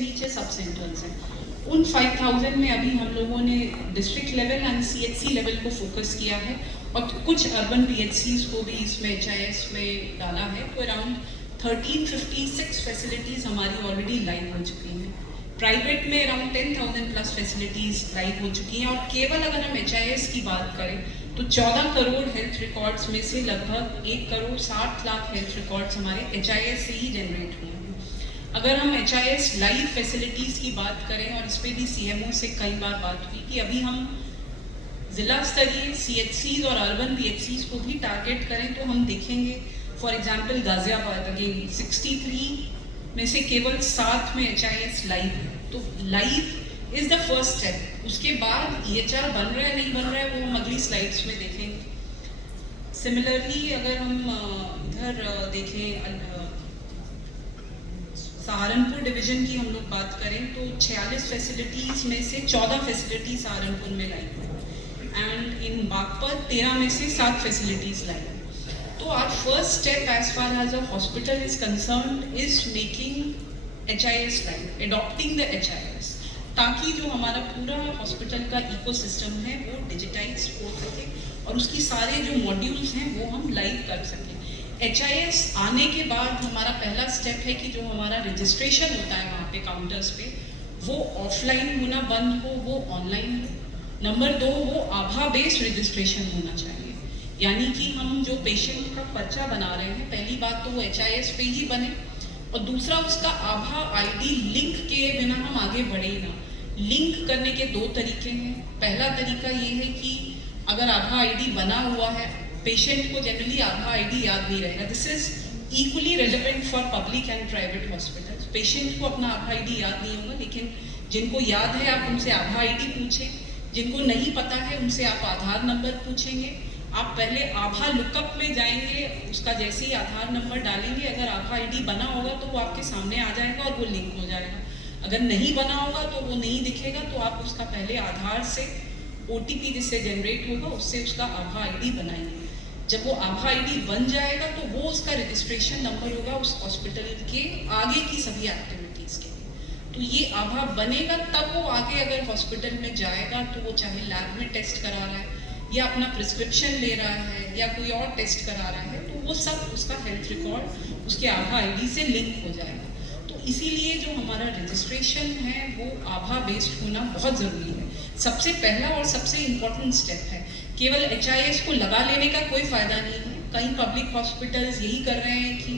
नीचे सब सेंटर्स हैं। उन 5000 में अभी हम लोगों ने district level and CHC level को फोकस किया है और कुछ अर्बन PHCs को भी इसमें HIS में डाला है। तो अराउंड 1356 फैसिलिटीज़ हमारी ऑलरेडी लाइव हो चुकी हैं। प्राइवेट में अराउंड 10,000 प्लस फैसिलिटीज़ लाइव हो चुकी हैं और केवल अगर हम HIS की बात करें तो 14 करोड़ हेल्थ रिकॉर्ड्स में से लगभग 1,60,00,000 हेल्थ रिकॉर्ड्स हमारे HIS से ही जनरेट हुए हैं। अगर हम HIS लाइव फैसिलिटीज़ की बात करें, और इस पर भी CMO से कई बार बात हुई कि अभी हम ज़िला स्तरीय CHCs और अर्बन PHCs को भी टारगेट करें तो हम देखेंगे फॉर एग्जांपल गाज़ियाबाद अगेन 63 में से केवल 7 में HIS लाइव है। तो live is the first step. उसके बाद EHR बन रहा है नहीं बन रहा है वो हम अगली स्लाइड्स में देखेंगे। सिमिलरली अगर हम इधर देखें सहारनपुर डिवीज़न की हम लोग बात करें तो 46 फैसिलिटीज़ में से 14 फैसिलिटी सहारनपुर में लाइव है एंड इन बागपत 13 में से 7 फैसिलिटीज़ लाइव है। तो our first step as far as a hospital is concerned is making HIS live, adopting the HIS, ताकि जो हमारा पूरा हॉस्पिटल का इकोसिस्टम है वो डिजिटाइज हो सके और उसकी सारे जो मॉड्यूल्स हैं वो हम लाइव कर सकें। HIS आने के बाद हमारा पहला स्टेप है कि जो हमारा रजिस्ट्रेशन होता है वहाँ पे काउंटर्स पे वो ऑफलाइन होना बंद हो, वो ऑनलाइन हो। नंबर 2, वो आभा बेस्ड रजिस्ट्रेशन होना चाहिए, यानी कि हम जो पेशेंट का पर्चा बना रहे हैं पहली बात तो वो HIS पे ही बने और दूसरा उसका आभा ID लिंक के बिना हम आगे बढ़े ही ना। लिंक करने के 2 तरीके हैं। पहला तरीका ये है कि अगर आभा ID बना हुआ है, पेशेंट को जनरली आभा ID याद नहीं रहेगा। This is equally relevant for public and private hospitals. Patient को अपना आभा ID याद नहीं होगा, लेकिन जिनको याद है आप उनसे आभा ID पूछें, जिनको नहीं पता है उनसे आप आधार नंबर पूछेंगे। आप पहले आभा लुकअप में जाएंगे, उसका जैसे ही आधार नंबर डालेंगे अगर आभा ID बना होगा तो वो आपके सामने आ जाएगा और वो लिंक हो जाएगा। अगर नहीं बना होगा तो वो नहीं दिखेगा, तो आप उसका पहले आधार से OTP जिससे जनरेट होगा उससे उसका आभा ID बनाएंगे। जब वो आभा ID बन जाएगा तो वो उसका रजिस्ट्रेशन नंबर होगा उस हॉस्पिटल के आगे की सभी एक्टिविटीज़ के लिए। तो ये आभा बनेगा तब वो आगे अगर हॉस्पिटल में जाएगा तो वो चाहे लैब में टेस्ट करा रहा है या अपना प्रिस्क्रिप्शन ले रहा है या कोई और टेस्ट करा रहा है तो वो सब उसका हेल्थ रिकॉर्ड उसके आभा ID से लिंक हो जाएगा। तो इसीलिए जो हमारा रजिस्ट्रेशन है वो आभा बेस्ड होना बहुत ज़रूरी है। सबसे पहला और सबसे इम्पोर्टेंट स्टेप है। केवल HIS को लगा लेने का कोई फ़ायदा नहीं है। कई पब्लिक हॉस्पिटल्स यही कर रहे हैं कि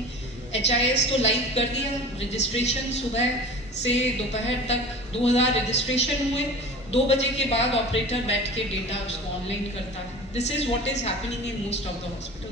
HIS तो लाइव कर दिया, रजिस्ट्रेशन सुबह से दोपहर तक 2000 रजिस्ट्रेशन हुए, 2 बजे के बाद ऑपरेटर बैठ के डेटा उसको ऑनलाइन करता है। This is what is happening in most of the hospital.